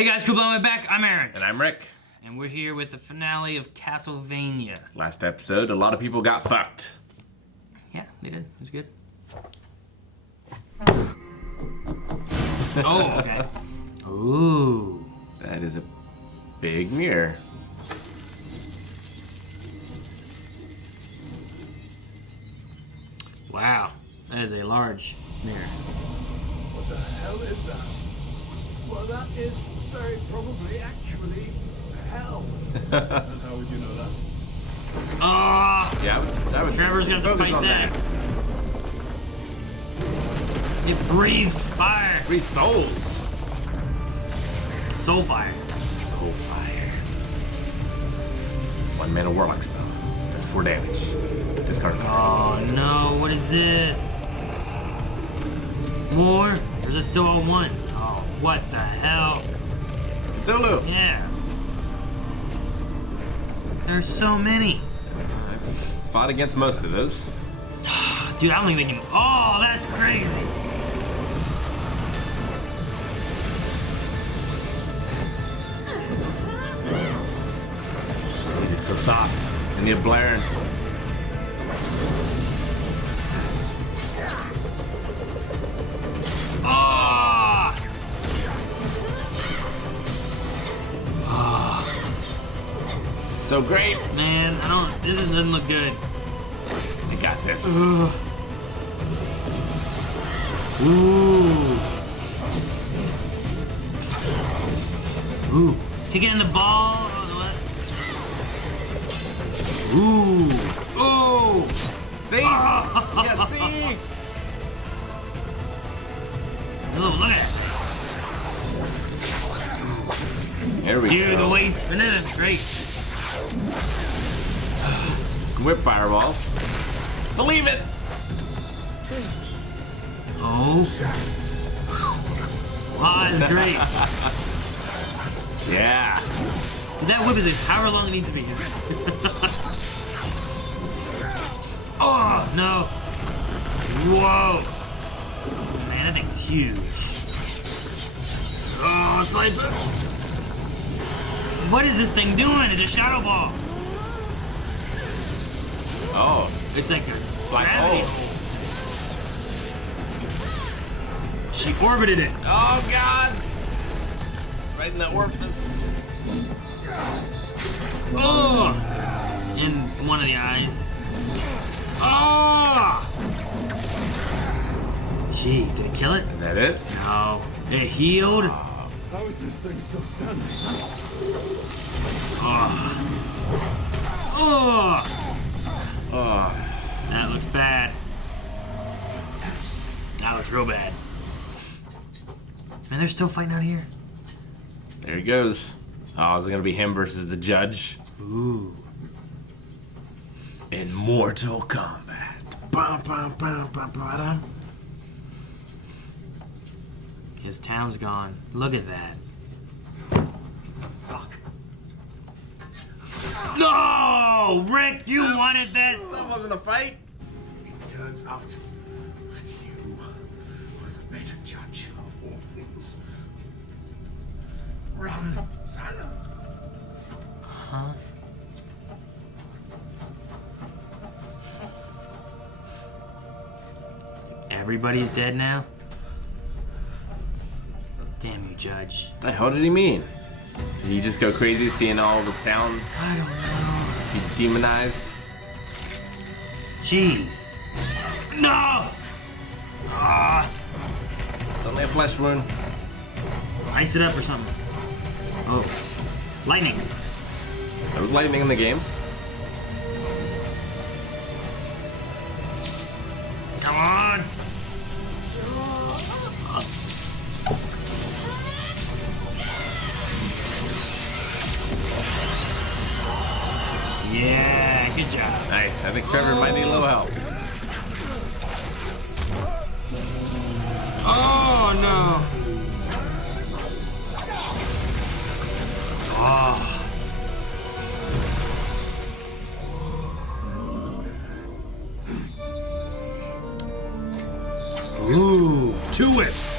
Hey guys, cool blowing back. I'm Aaron. And I'm Rick. And we're here with the finale of Castlevania. Last episode, a lot of people got fucked. Yeah, they did. It was good. Oh, okay. Ooh. That is a big mirror. Wow. That is a large mirror. What the hell is that? Well, that is very probably actually hell. And how would you know that? Yeah, that was Trevor's gonna have to fight that. It breathes fire. 3 souls. Soul fire. Soul fire. 1 mana warlock spell. Does 4 damage. Discard card. Oh no, what is this? More? Or is it still all one? Oh, what the hell? Cthulhu. Yeah. There's so many. I've fought against most of those. Dude, I don't even know. Oh, that's crazy. Music's so soft. I need a blaring. Oh! So great. Man, this doesn't look good. I got this. Ugh. Ooh. Ooh. Kick it in the ball. Ooh. Ooh. See? Yeah, see? Oh, look at it. There we Dude, go. the way he's spinning is great. Whip fireballs. Believe it. Oh. Ah, it's great. Yeah. That whip is however long it needs to be. Oh, no. Whoa. Man, that thing's huge. Oh, it's like... What is this thing doing? It's a shadow ball. Oh. It's like a Black gravity hole. She orbited it. Oh, God. Right in that orifice. Oh! In one of the eyes. Oh! Jeez, did it kill it? Is that it? No. It healed? How is this thing still standing? Oh! Oh. That looks bad. That looks real bad. Man, they're still fighting out here. There he goes. Oh, is it going to be him versus the judge? Ooh. In Mortal Kombat. Bum, bum, bum, bum, bum. His town's gone. Look at that. Fuck. No! Rick, you wanted this! That wasn't a fight. It turns out that you are the better judge of all things. Run, Sana. Huh? Everybody's dead now? Damn you, Judge. What the hell did he mean? Did he just go crazy seeing all of his town I don't know. be demonized? Jeez. No! Ah! It's only a flesh wound. Ice it up or something. Oh. Lightning. There was lightning in the games. Come on! Yeah, good job. Nice. I think Trevor might need a little help. Oh no! Oh. Ooh, 2 whips.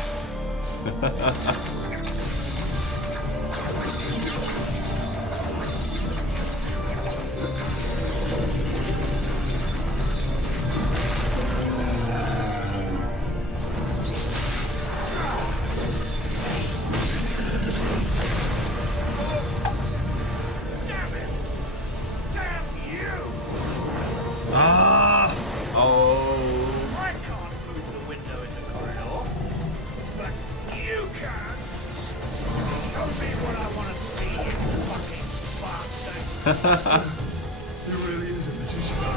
really is a magician.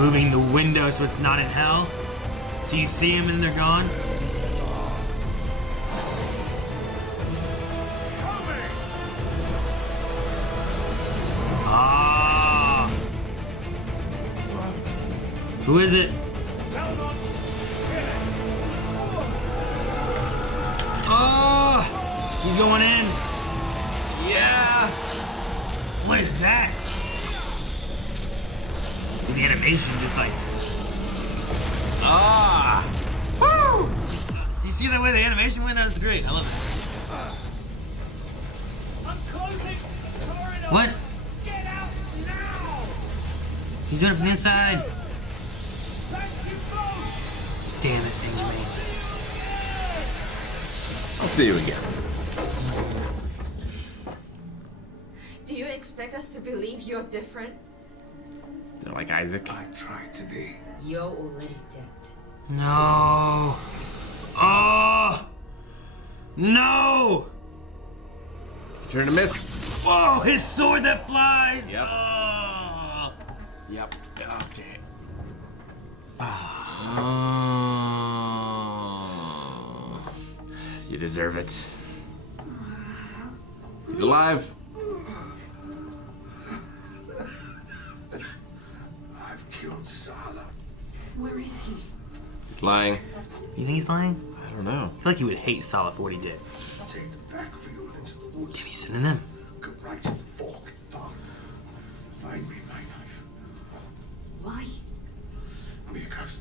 Moving the window so it's not in hell. So you see them and they're gone. Ah. Who is it? Oh, he's going in. Yeah. What is that? The animation just like. Ah. Woo! You see the way the animation went? That was great. I love it. I'm closing the corridor. What? Get out now! He's doing it from the inside. Thank you both! Damn it, Saint Germain. I'll see you again. Do you expect us to believe you're different? They're like Isaac. I tried to be. You're already dead. No. Oh. No. Turn to miss. Oh, his sword that flies. Yep. Oh. Yep. Okay. You deserve it. He's alive. I've killed Sala. Where is he? He's lying. You think he's lying? I don't know. I feel like he would hate Salah for what he did. Take the backfield into the woods. Maybe sending them. Go right to the fork path. Find me my knife. Why? Because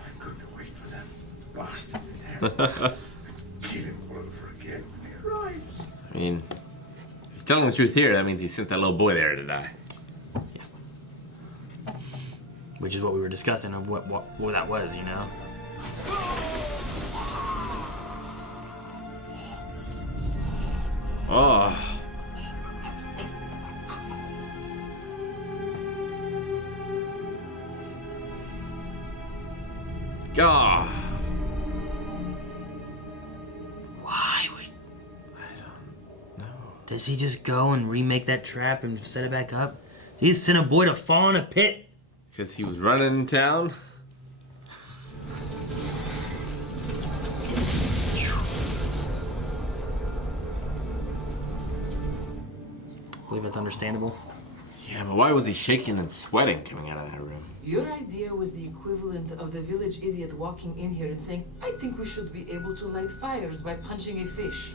I'm going to wait for that bastard in hell and kill him all over again when he arrives. I mean, if he's telling the truth here. That means he sent that little boy there to die. Which is what we were discussing of what that was, you know? Oh. God. Why would... I don't know. Does he just go and remake that trap and set it back up? Did he send a boy to fall in a pit? Because he was running in town? I believe that's understandable. Yeah, but why was he shaking and sweating coming out of that room? Your idea was the equivalent of the village idiot walking in here and saying, I think we should be able to light fires by punching a fish.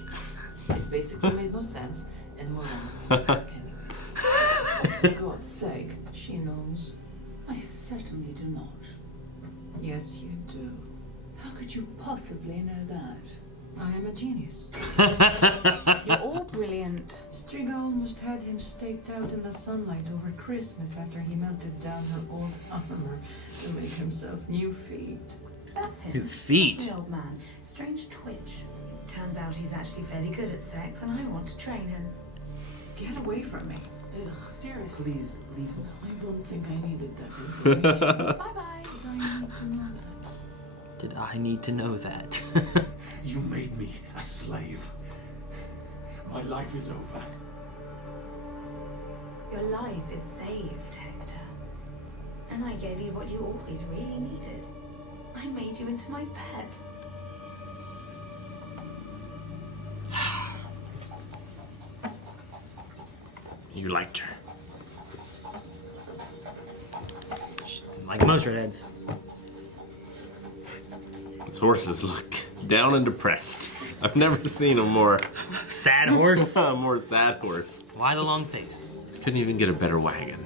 It basically made no sense, and more on the dark anyways. For God's sake, she knows. I certainly do not. Yes, you do. How could you possibly know that? I am a genius. You're all brilliant. Striga almost had him staked out in the sunlight over Christmas after he melted down her old armor to make himself new feet. That's him. New feet? The old man. Strange twitch. Turns out he's actually fairly good at sex, and I want to train him. Get away from me. Ugh, seriously. Please, leave now. I don't think I needed that information. Bye-bye. Did I need to know that? Did I need to know that? You made me a slave. My life is over. Your life is saved, Hector. And I gave you what you always really needed. I made you into my pet. You liked her. Like most redheads. His horses look down and depressed. I've never seen a more Sad horse? more sad horse. Why the long face? Couldn't even get a better wagon.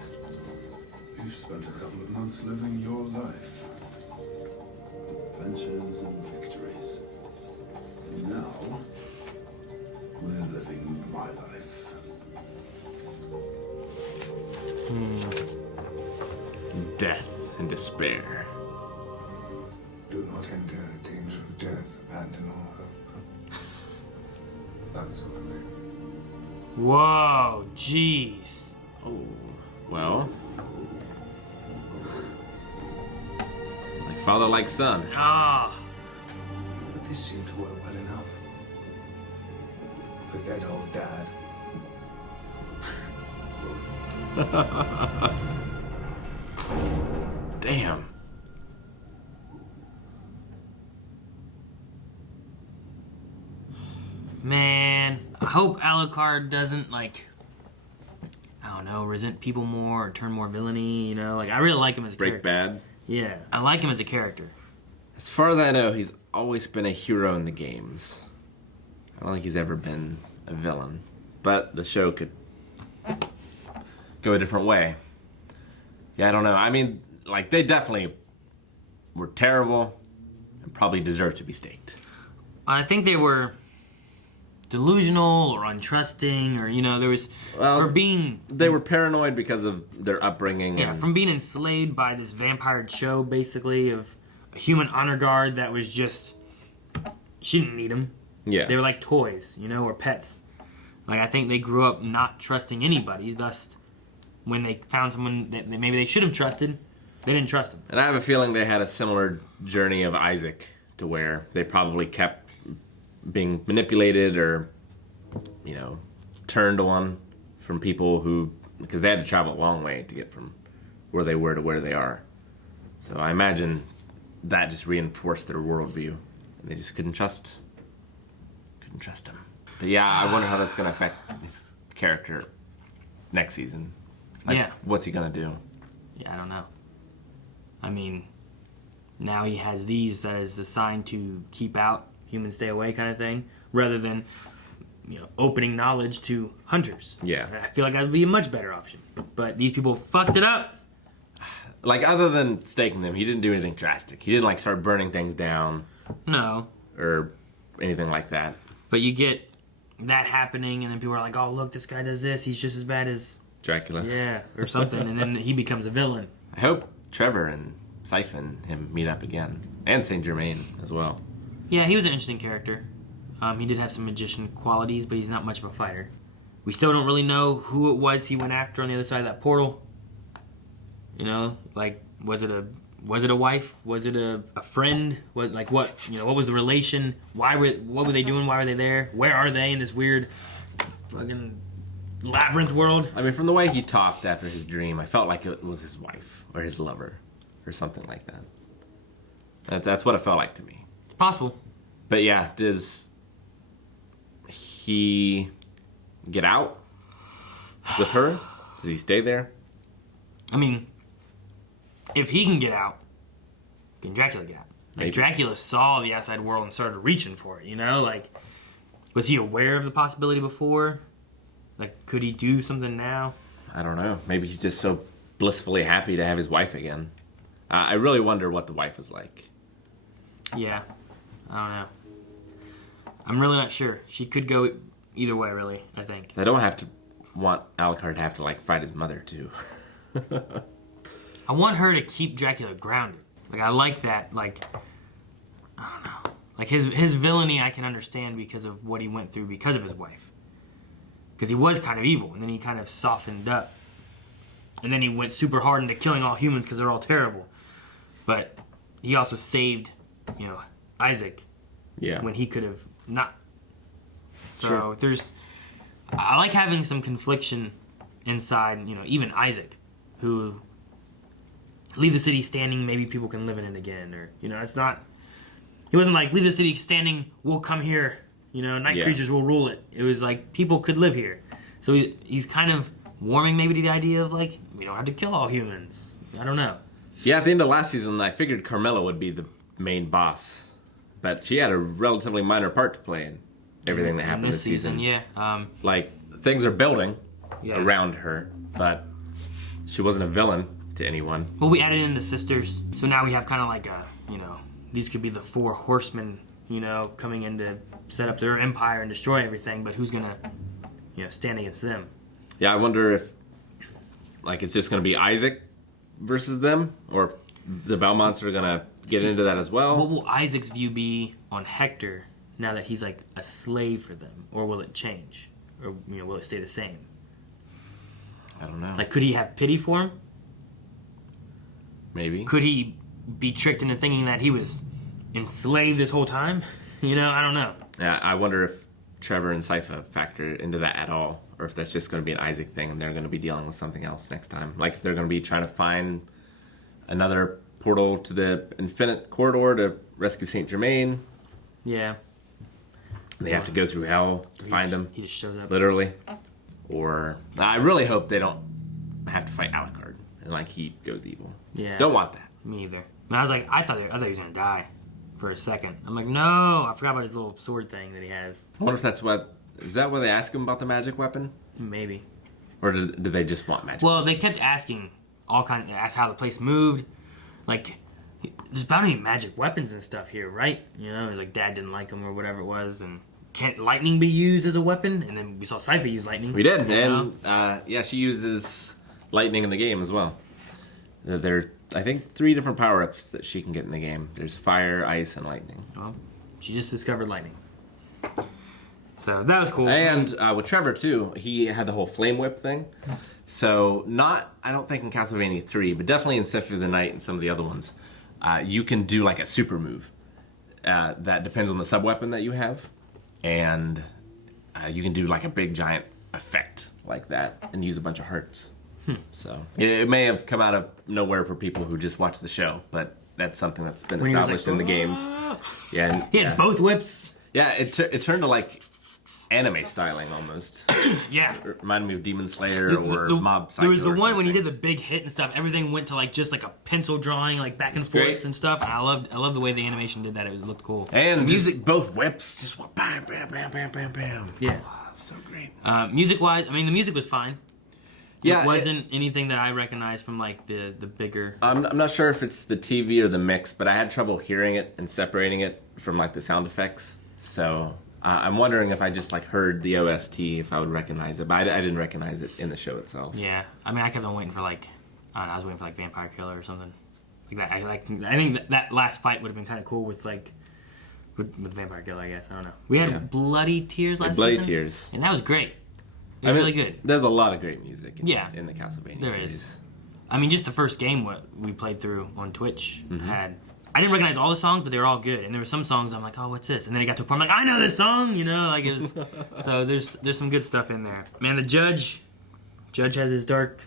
You've spent a couple of months living your life. Adventures and victories. And now, we're living my life. Death and despair. Do not enter danger of death, abandon all hope. That sort of thing. Whoa, jeez. Oh, well. Like father, like son. Ah. But this seemed to work well enough. For dead old dad. Damn. Man, I hope Alucard doesn't, like, I don't know, resent people more or turn more villainy, you know? Like, I really like him as a Break character. bad. Yeah, I like him as a character. As far as I know, he's always been a hero in the games. I don't think he's ever been a villain. But the show could go a different way. Yeah, I don't know. I mean, like, they definitely were terrible and probably deserve to be staked. I think they were delusional or untrusting, or, you know, there was, Well, for being... They were paranoid because of their upbringing. Yeah, and from being enslaved by this vampire show, basically, of a human honor guard that was just... She didn't need them. Yeah. They were like toys, you know, or pets. Like, I think they grew up not trusting anybody, thus, when they found someone that maybe they should have trusted, they didn't trust them. And I have a feeling they had a similar journey of Isaac, to where they probably kept being manipulated or, you know, turned on from people who, because they had to travel a long way to get from where they were to where they are. So I imagine that just reinforced their worldview, and they just couldn't trust him. But yeah, I wonder how that's going to affect his character next season. Like, Yeah. what's he going to do? Yeah, I don't know. I mean, now he has these that is assigned to keep out, humans stay away kind of thing, rather than, you know, opening knowledge to hunters. Yeah. I feel like that would be a much better option. But these people fucked it up. Like, other than staking them, he didn't do anything drastic. He didn't, like, start burning things down No. or anything like that. But you get that happening, and then people are like, oh, look, this guy does this. He's just as bad as, Dracula. yeah, or something. And then he becomes a villain. I hope Trevor and Siphon him meet up again. And Saint Germain as well. Yeah, he was an interesting character. He did have some magician qualities, but he's not much of a fighter. We still don't really know who it was he went after on the other side of that portal. You know, like, was it a wife? Was it a friend? What was the relation? What were they doing? Why were they there? Where are they in this weird fucking labyrinth world? I mean, from the way he talked after his dream, I felt like it was his wife or his lover or something like that. That's what it felt like to me. Possible. But yeah, does he get out with her? Does he stay there? I mean, if he can get out, can Dracula get out? Like, Maybe. Dracula saw the outside world and started reaching for it, you know? Like, was he aware of the possibility before? Like, could he do something now? I don't know. Maybe he's just so blissfully happy to have his wife again. I really wonder what the wife is like. Yeah. I don't know. I'm really not sure. She could go either way, really, I think. I don't have to want Alucard to have to, like, fight his mother, too. I want her to keep Dracula grounded. Like, I like that, like, I don't know. Like, his villainy I can understand because of what he went through because of his wife. Because he was kind of evil, and then he kind of softened up. And then he went super hard into killing all humans because they're all terrible. But he also saved, you know, Isaac. Yeah. When he could have not. So Sure. I like having some confliction inside, you know, even Isaac, who leave the city standing, maybe people can live in it again, or, you know, it's not, he wasn't like, leave the city standing, we'll come here, you know, night creatures will rule it. It was like, people could live here. So he's kind of warming maybe to the idea of, like, we don't have to kill all humans. I don't know. Yeah, at the end of last season, I figured Carmela would be the main boss. But she had a relatively minor part to play in everything that happened this season. Yeah. Like, things are building around her, but she wasn't a villain to anyone. Well, we added in the sisters, so now we have kind of like a, you know, these could be the 4 horsemen, you know, coming in to set up their empire and destroy everything, but who's gonna, you know, stand against them? Yeah, I wonder if, like, it's just going to be Isaac versus them, or if the Belmonts are going to get into that as well. What will Isaac's view be on Hector now that he's like a slave for them, or will it change, or, you know, will it stay the same? I don't know. Like, could he have pity for him? Maybe. Could he be tricked into thinking that he was enslaved this whole time? You know, I don't know. Yeah, I wonder if Trevor and Sypha factor into that at all, or if that's just going to be an Isaac thing and they're going to be dealing with something else next time. Like if they're going to be trying to find another portal to the Infinite Corridor to rescue Saint Germain. Yeah. They have to go through hell to find him. He just shows up. Literally. Or I really hope they don't have to fight Alucard and like he goes evil. Yeah. Don't want that. Me either. I was like, I thought he was gonna die for a second. I'm like, no, I forgot about his little sword thing that he has. I wonder if that's what is that why they ask him about the magic weapon? Maybe. Or did they just want magic? Well, they kept asking ask how the place moved. Like, there's bound to be magic weapons and stuff here, right? You know, it was like Dad didn't like them or whatever it was, and can't lightning be used as a weapon? And then we saw Sypha use lightning. We did, and yeah, she uses lightning in the game as well. There are, I think, 3 different power-ups that she can get in the game. There's fire, ice, and lightning. Well, she just discovered lightning. So that was cool. And with Trevor, too, he had the whole flame whip thing. So I don't think in Castlevania 3, but definitely in Symphony of the Night and some of the other ones, you can do like a super move. That depends on the sub-weapon that you have. And you can do like a big giant effect like that and use a bunch of hearts. So it may have come out of nowhere for people who just watch the show, but that's something that's been established in the games. Yeah, and, he had both whips. Yeah, it turned to like anime styling almost. Yeah, It reminded me of Demon Slayer or Mob Psycho. There was the or one when he something. did the big hit and stuff. Everything went to like just like a pencil drawing, like back and forth great. and stuff. And I loved the way the animation did that. It looked cool. And music, both whips, just went bam, bam, bam, bam, bam, bam. Yeah, So great. music wise, I mean the music was fine. Yeah, it wasn't anything that I recognized from like the bigger. I'm not sure if it's the TV or the mix, but I had trouble hearing it and separating it from like the sound effects. So I'm wondering if I just like heard the OST, if I would recognize it, but I didn't recognize it in the show itself. Yeah, I mean I kept on waiting for like I was waiting for like Vampire Killer or something like that. I think that last fight would have been kind of cool with like with Vampire Killer. I guess I don't know. We had Bloody Tears last Bloody season, Tears, and that was great. It was really good. There's a lot of great music in the Castlevania There series. is. I mean, just the first game what we played through on Twitch had. I didn't recognize all the songs, but they were all good. And there were some songs I'm like, oh, what's this? And then it got to a point I'm like, I know this song, you know, like it was. So there's some good stuff in there. Man, the Judge has his dark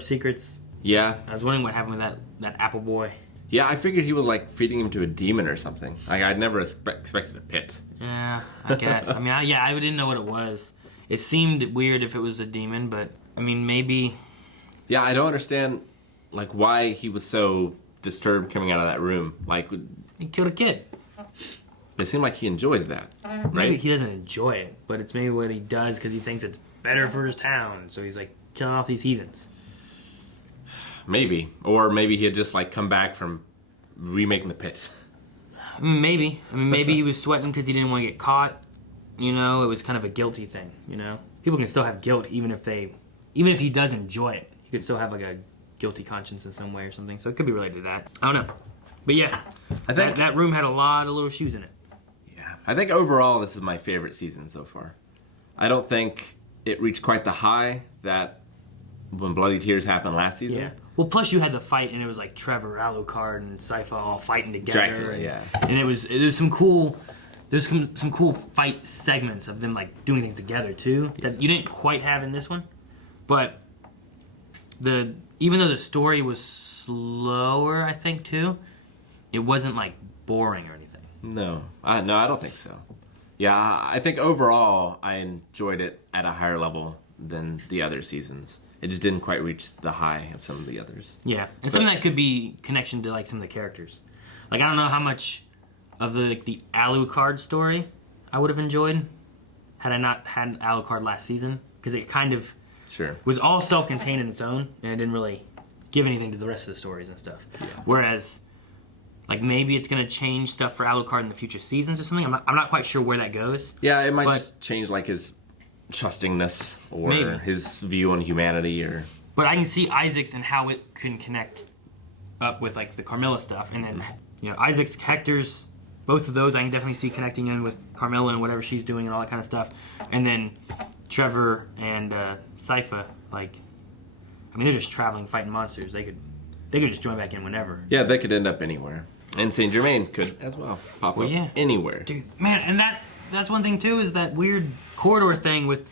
secrets. Yeah. I was wondering what happened with that apple boy. Yeah, I figured he was like feeding him to a demon or something. Like I'd never expected a pit. Yeah, I guess. I mean, I didn't know what it was. It seemed weird if it was a demon, but I mean, maybe. Yeah, I don't understand like why he was so disturbed coming out of that room. Like He killed a kid. it seemed like he enjoys that, right? Maybe he doesn't enjoy it, but it's maybe what he does because he thinks it's better for his town. So he's like killing off these heathens. Maybe, or maybe he had just like come back from remaking the pit. Maybe. I mean, maybe he was sweating because he didn't want to get caught. You know, it was kind of a guilty thing. You know, people can still have guilt even if he does enjoy it. He could still have like a guilty conscience in some way or something. So it could be related to that. I don't know. But yeah, I think that room had a lot of little shoes in it. Yeah, I think overall this is my favorite season so far. I don't think it reached quite the high that when Bloody Tears happened last season. Yeah. Well, plus you had the fight, and it was like Trevor, Alucard, and Sypha all fighting together. Dracula, yeah. And it was some cool. There's some cool fight segments of them like doing things together too that you didn't quite have in this one, but even though the story was slower, I think too, it wasn't like boring or anything. No, I don't think so. Yeah, I think overall I enjoyed it at a higher level than the other seasons. It just didn't quite reach the high of some of the others. Yeah, and some of that could be connection to like some of the characters. Like I don't know how much of the Alucard story I would have enjoyed had I not had Alucard last season, because it kind of was all self-contained in its own, and it didn't really give anything to the rest of the stories and stuff. Yeah. Whereas, like maybe it's gonna change stuff for Alucard in the future seasons or something. I'm not quite sure where that goes. Yeah, it might just change like his trustingness or maybe his view on humanity, or. But I can see Isaac's and how it can connect up with like the Carmilla stuff, and then Isaac's, Hector's. Both of those I can definitely see connecting in with Carmilla and whatever she's doing and all that kind of stuff. And then Trevor and Sypha, like, I mean, they're just traveling, fighting monsters. They could just join back in whenever. Yeah, they could end up anywhere. And Saint Germain could as well pop up anywhere. Dude, man, and that's one thing too, is that weird corridor thing with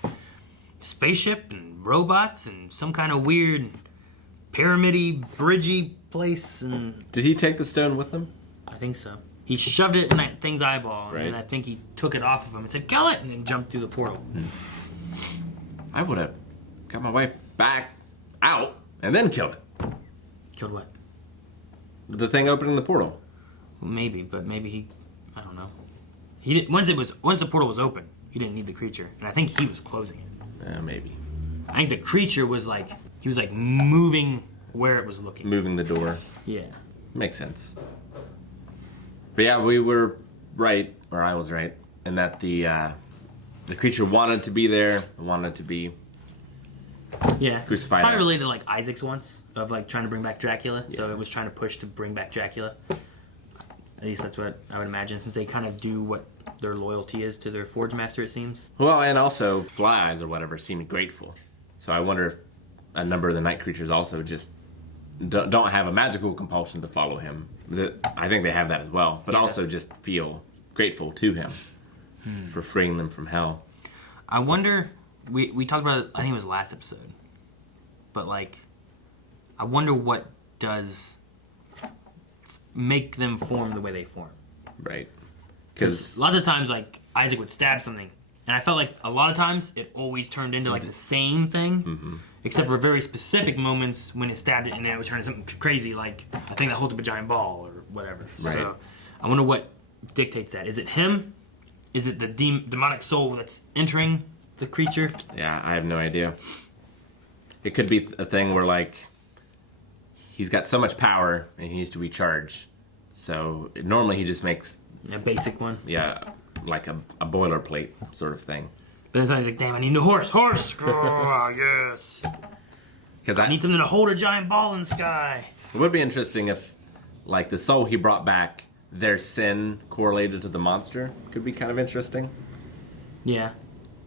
spaceship and robots and some kind of weird pyramid-y, bridgey place. And Did he take the stone with him? I think so. He shoved it in that thing's eyeball, Right. and then I think he took it off of him and said, "Kill it!" and then jumped through the portal. I would have got my wife back out and then killed it. Killed what? The thing opening the portal. Well, maybe, but maybe he, I don't know. He didn't, once the portal was open, he didn't need the creature, and I think he was closing it. Maybe. I think the creature was like, he was like moving where it was looking. Moving the door. Yeah. Makes sense. But yeah, we were right, or I was right, in that the creature wanted to be there, wanted to be Yeah. crucified. Probably related to like Isaac's once, of like trying to bring back Dracula. So it was trying to push to bring back Dracula. At least that's what I would imagine, since they kind of do what their loyalty is to their Forge Master, it seems. Well, and also Fly Eyes or whatever seemed grateful. So I wonder if a number of the night creatures also just don't have a magical compulsion to follow him. I think they have that as well, but also just feel grateful to him for freeing them from hell. I wonder, we talked about it, I think it was last episode, but like, I wonder what does make them form the way they form. Right. Because lots of times, like, Isaac would stab something, and I felt like a lot of times it always turned into like the same thing, except for very specific moments when it stabbed it and then it would turn into something crazy, like a thing that holds up a giant ball or whatever. Right. So I wonder what dictates that. Is it him? Is it the demonic soul that's entering the creature? Yeah, I have no idea. It could be a thing where, like, he's got so much power and he needs to recharge. So normally he just makes, A basic one. like a boilerplate sort of thing. But then somebody's like, damn, I need a horse. Horse! Oh, yes. Because I need something to hold a giant ball in the sky. it would be interesting if, like, the soul he brought back, their sin correlated to the monster. Could be kind of interesting. Yeah,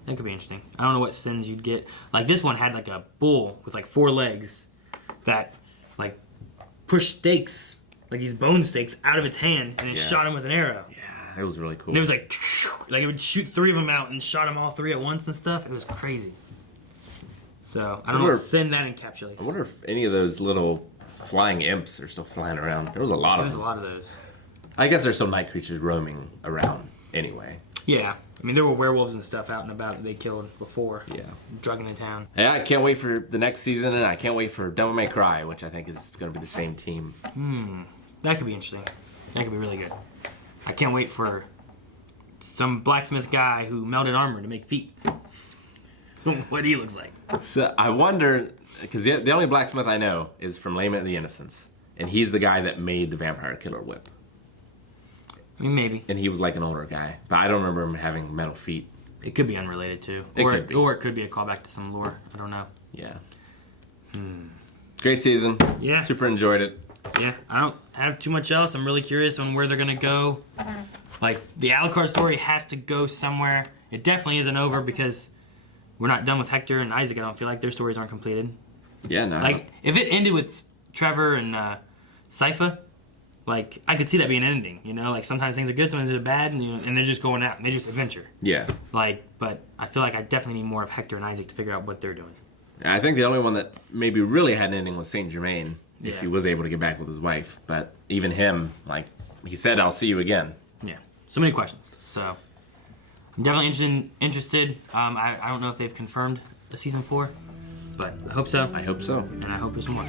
that could be interesting. I don't know what sins you'd get. Like, this one had, like, a bull with, like, 4 legs that, like, pushed stakes, like these bone stakes, out of its hand and then shot him with an arrow. Yeah, it was really cool. And it was like it would shoot 3 of them out and shot them all 3 at once and stuff. It was crazy. So, I don't know what sin that encapsulates. I wonder if any of those little flying imps are still flying around. There was a lot of There's them. a lot of those. I guess there's some night creatures roaming around anyway. Yeah. I mean, there were werewolves and stuff out and about that they killed before. Yeah. Drugging the town. Yeah, I can't wait for the next season, and I can't wait for Devil May Cry, which I think is going to be the same team. That could be interesting. That could be really good. I can't wait for some blacksmith guy who melted armor to make feet. What he looks like. So I wonder, because the only blacksmith I know is from Lament of the Innocents, and he's the guy that made the vampire killer whip. I mean, maybe. And he was like an older guy, but I don't remember him having metal feet. It could be unrelated too. It could be. Or it could be a callback to some lore. I don't know. Yeah. Great season. Yeah. Super enjoyed it. Yeah, I don't have too much else. I'm really curious on where they're going to go. Like, the Alucard story has to go somewhere. It definitely isn't over because we're not done with Hector and Isaac. I don't feel like their stories aren't completed. Yeah, no. Like, if it ended with Trevor and Sypha, like, I could see that being an ending, you know? Like, sometimes things are good, sometimes they're bad, and, you know, and they're just going out, and they just adventure. Yeah. Like, but I feel like I definitely need more of Hector and Isaac to figure out what they're doing. I think the only one that maybe really had an ending was Saint Germain, if Yeah. he was able to get back with his wife. But even him, like, he said, I'll see you again. Yeah. So many questions. So, I'm definitely interested. I don't know if they've confirmed the season 4, but I hope so. I hope so. And I hope there's more.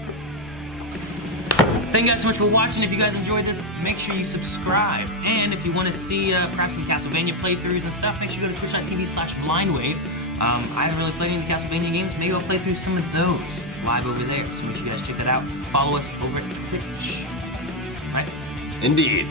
Thank you guys so much for watching. If you guys enjoyed this, make sure you subscribe. And if you want to see perhaps some Castlevania playthroughs and stuff, make sure you go to twitch.tv/blindwave. I haven't really played any of the Castlevania games. Maybe I'll play through some of those live over there. So make sure you guys check that out. Follow us over at Twitch. Right? Indeed.